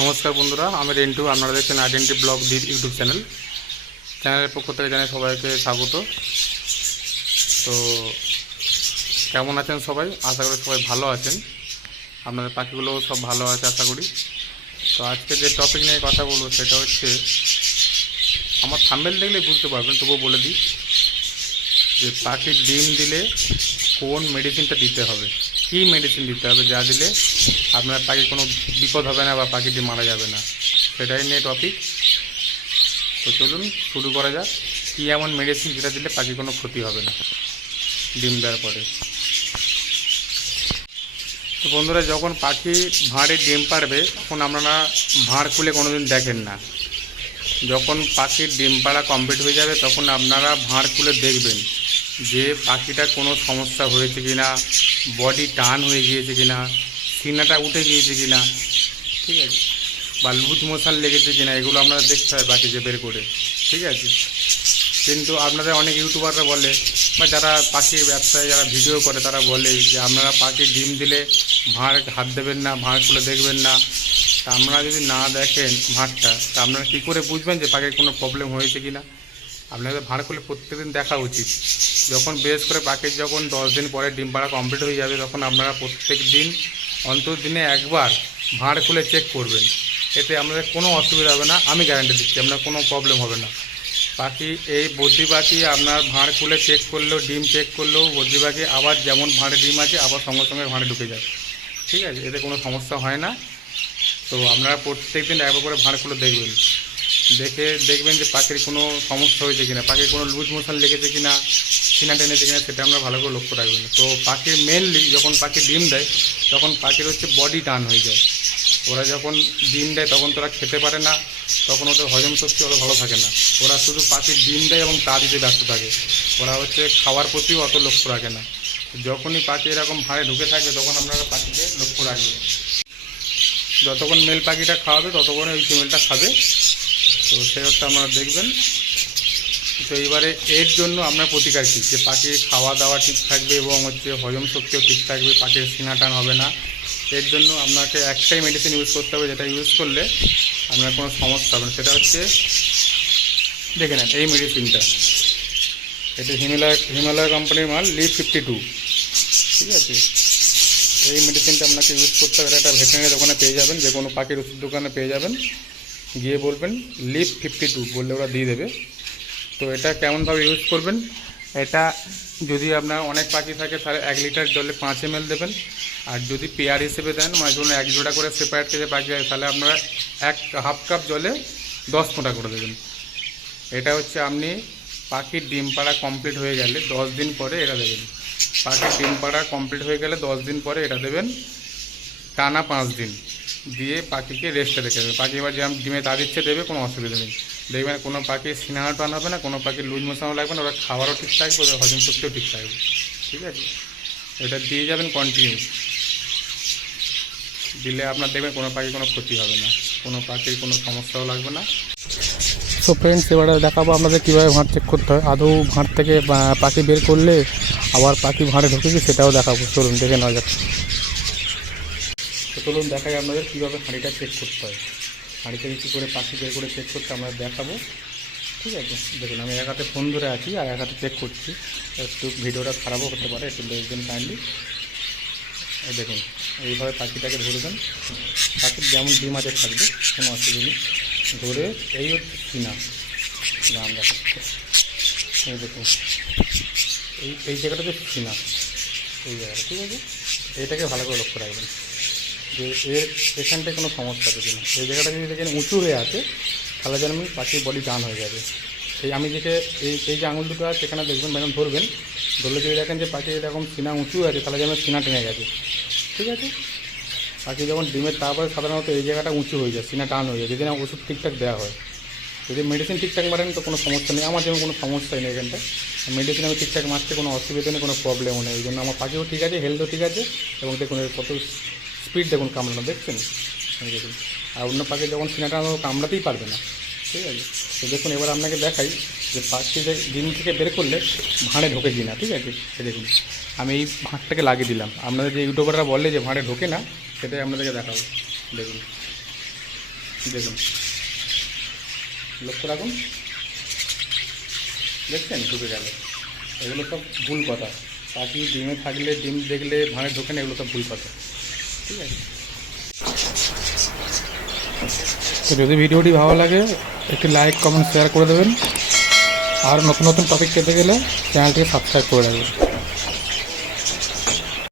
নমস্কার বন্ধুরা, আমি রেন্টু, আপনারা দেখছেন identity blog the YouTube channel চ্যানেলের পক্ষ থেকে জানাই সবাইকে স্বাগত। তো কেমন আছেন সবাই? আশা করি সবাই ভালো আছেন। আপনাদের পাখিগুলোও সব ভালো আছে, আশা করি। তো আজকে যে টপিক নিয়ে কথা বলব সেটা হচ্ছে, আমার থাম্বেল দেখলে বুঝতে পারবেন, তবুও বলে দিই যে পাখির ডিম দিলে কোন মেডিসিনটা দিতে হবে। কী মেডিসিন দিতে হবে যা দিলে আপনার পাখির কোনো বিপদ হবে না বা পাখিটি মারা যাবে না? সেটাই নিয়ে টপিক তো চলুন, শুরু করা যাক। কী এমন মেডিসিন যেটা দিলে পাখির কোনো ক্ষতি হবে না? ডিম দেওয়ার পরে। তো বন্ধুরা, যখন পাখি ভাঁড়ে ডিম পাড়বে, তখন আপনারা ভাঁড় খুলে কোনোদিন দেখেন না। যখন পাখির ডিম পাড়া কমপ্লিট হয়ে যাবে, তখন আপনারা ভাঁড় খুলে দেখবেন যে পাখিটার কোনো সমস্যা হয়েছে কি না বডি টান হয়ে গিয়েছে কি না সিনাটা উঠে গিয়েছে কি না ঠিক আছে? বা লুজ মশান লেগেছে কি না এগুলো আপনারা দেখতে হয় পাখিকে বের করে, ঠিক আছে? কিন্তু আপনাদের অনেক ইউটিউবাররা বলে, বা যারা পাখির ব্যবসায় যারা ভিডিও করে, তারা বলে যে আপনারা পাখির ডিম দিলে ভাঁড় হাত দেবেন না, ভাঁড় খুলে দেখবেন না। তা আপনারা যদি না দেখেন ভাঁড়টা, তা আপনারা কী করে বুঝবেন যে পাখির কোনো প্রবলেম হয়েছে কি না আপনাদের ভাঁড় খুলে প্রত্যেকদিন দেখা উচিত। যখন বিশেষ করে পাখির যখন দশ দিন পরে ডিম পাড়া কমপ্লিট হয়ে যাবে, তখন আপনারা প্রত্যেক দিন অন্তর দিনে একবার ভাঁড় খুলে চেক করবেন। এতে আপনাদের কোনো অসুবিধা হবে না, আমি গ্যারান্টি দিচ্ছি, আপনার কোনো প্রবলেম হবে না। পাখি এই বদ্রি পাখি আপনার ভাঁড় খুলে চেক করলেও, ডিম চেক করলেও বদ্রি পাখি আবার যেমন ভাঁড়ে ডিম আছে, আবার সঙ্গে সঙ্গে ভাঁড়ে ঢুকে যায়। ঠিক আছে? এতে কোনো সমস্যা হয় না। তো আপনারা প্রত্যেক দিন একবার করে ভাঁড় খুলে দেখবেন। দেখে দেখবেন যে পাখির কোনো সমস্যা হয়েছে কিনা, পাখির কোনো লুজ মোশন লেগেছে কিনা সিনা টেনেছে কিনা, সেটা আমরা ভালো করে লক্ষ্য রাখবেন। তো পাখির মেনলি যখন পাখি ডিম দেয়, তখন পাখির হচ্ছে বডি টান হয়ে যায়। ওরা যখন ডিম দেয়, তখন তোরা খেতে পারে না, তখন ওদের হজম শক্তি অত ভালো থাকে না। ওরা শুধু পাখির ডিম দেয় এবং তা দিতে ব্যস্ত থাকে। ওরা হচ্ছে খাওয়ার প্রতিও অত লক্ষ্য রাখে না। যখনই পাখি এরকম ভাঁড়ে ঢুকে থাকবে, তখন আপনারা পাখিকে লক্ষ্য রাখবেন যতক্ষণ মেল পাখিটা খাওয়াবে, ততক্ষণ ওই ফিমেলটা খাবে। তো সেটা আপনারা দেখবেন। তো এবারে এর জন্য আপনার প্রতিকার কী? যে পাখির খাওয়া দাওয়া ঠিক থাকবে এবং হচ্ছে হজম শক্তিও ঠিক থাকবে, পাখির সিনা টান হবে না। এর জন্য আপনাকে একটাই মেডিসিন ইউজ করতে হবে, যেটা ইউজ করলে আপনার কোনো সমস্যা হবে না। সেটা হচ্ছে, দেখে নেন এই মেডিসিনটা এটা হিমালয় হিমালয় কোম্পানির মাল লি ফিফটি টু ঠিক আছে? এই মেডিসিনটা আপনাকে ইউজ করতে হবে। এটা একটা ভেটেরিনারি দোকানে পেয়ে যাবেন, যে কোনো পাখির ওষুধ দোকানে পেয়ে যাবেন। গিয়ে বলবেন লিপ ফিফটি টু বললে ওরা দিয়ে দেবে। তো এটা কেমনভাবে ইউজ করবেন? এটা যদি আপনার অনেক পাখি থাকে, তাহলে এক লিটার জলে পাঁচ এম দেবেন। আর যদি পেয়ার হিসেবে দেন মানে ধরুন এক জোড়া করে সেপারেট থেকে পাখি আছে তাহলে আপনারা এক হাফ কাপ জলে দশ ফোঁটা করে দেবেন। এটা হচ্ছে আপনি পাখির ডিম পাড়া কমপ্লিট হয়ে গেলে দশ দিন পরে এটা দেবেন। পাখির ডিম পাড়া কমপ্লিট হয়ে গেলে দশ দিন পরে এটা দেবেন টানা পাঁচ দিন। দিয়ে পাখিকে রেস্টে রেখে দেবে। পাখি এবার যেমন ডিমে তা দিচ্ছে দেবে, কোনো অসুবিধা নেই। দেখবেন কোনো পাখির সিনেমা টান হবে না, কোনো পাখির লুজ মশাও লাগবে না, ওরা খাবারও ঠিক থাকবে, ওদের হজম শক্তিও ঠিক থাকবে। ঠিক আছে? এটা দিয়ে যাবেন কন্টিনিউ দিলে আপনার দেখবেন কোনো পাখির কোনো ক্ষতি হবে না, কোনো পাখির কোনো সমস্যাও লাগবে না। সো ফ্রেন্ডস এবারে দেখাবো আপনাদের কীভাবে ভাঁড় চেক করতে হয়। আদৌ ভাঁড় থেকে পাখি বের করলে আবার পাখি ভাঁড়ে ঢুকে কি সেটাও দেখাবো। চলুন, দেখে নেওয়া তো চলুন দেখাই আপনাদের কীভাবে হাঁড়িটা চেক করতে হয়। হাঁড়ি থেকে কী করে পাখি বের করে চেক করতে আমরা দেখাবো। ঠিক আছে, দেখুন আমি এক হাতে ফোন ধরে আছি আর এক হাতে চেক করছি। একটু ভিডিওটা খারাপও হতে পারে, একটু দেখবেন কাইন্ডলি দেখুন, এইভাবে পাখিটাকে ধরবেন পাখির যেমন ডিম আছে থাকবে, কোনো অসুবিধা নেই। ধরে, এই হচ্ছে কিনা। দেখাচ্ছে। এই দেখুন, এই এই জায়গাটাতে চিনা এই জায়গাটা, ঠিক আছে? এইটাকে ভালো করে লক্ষ্য রাখবেন। যে এর এখানটায় কোনো সমস্যা আছে কিনা এই জায়গাটা যদি দেখেন উঁচু হয়ে আছে, তাহলে যেন পাখির বডি ডান হয়ে যাবে। সেই আমি যেটা, এই এই যে আঙুল দুটো আছে, এখানে দেখবেন ম্যাডাম ধরবেন, ধরলে যদি দেখেন যে পাখি এরকম সিনা উঁচু আছে, তাহলে যেন সিনা টেনে গেছে। ঠিক আছে? পাখি যখন ডিমের তারপরে সাধারণত এই জায়গাটা উঁচু হয়ে যায়, সিনা টান হয়ে যায়, যদি না ওষুধ ঠিকঠাক দেওয়া হয়। যদি মেডিসিন ঠিকঠাক মারেন, তো কোনো সমস্যা নেই। আমার যেমন কোনো সমস্যাই নেই এখানটা মেডিসিন আমি ঠিকঠাক মারতে কোনো অসুবিধা নেই, কোনো প্রবলেমও নেই। এই জন্য আমার পাখিও ঠিক আছে হেলথও ঠিক আছে, এবং দেখুন এর কত স্পিড দেখুন কামড়ানো, দেখছেন? দেখুন। আর অন্য পাখি যখন সিনাটা কামড়াতেই পারবে না। ঠিক আছে? তো দেখুন, এবার আপনাকে দেখাই যে পাখি যে ডিম থেকে বের করলে ভাঁড়ে ঢোকে কি না ঠিক আছে? সে দেখুন, আমি এই ভাঁড়টাকে লাগিয়ে দিলাম। আপনাদের যে ইউটিউবাররা বলে যে ভাঁড়ে ঢোকে না, সেটাই আপনাদেরকে দেখাবো। দেখুন দেখুন। লক্ষ্য রাখুন। দেখছেন? ঢুকে গেল। এগুলো সব ভুল কথা। পাখি ডিমে থাকলে, ডিম দেখলে ভাঁড়ে ঢোকে না, এগুলো সব ভুল কথা। তো যদি ভিডিওটি ভালো লাগে, একটি লাইক কমেন্ট শেয়ার করে দেবেন। আর নতুন নতুন টপিক পেতে গেলে চ্যানেলটিকে সাবস্ক্রাইব করে রাখবেন।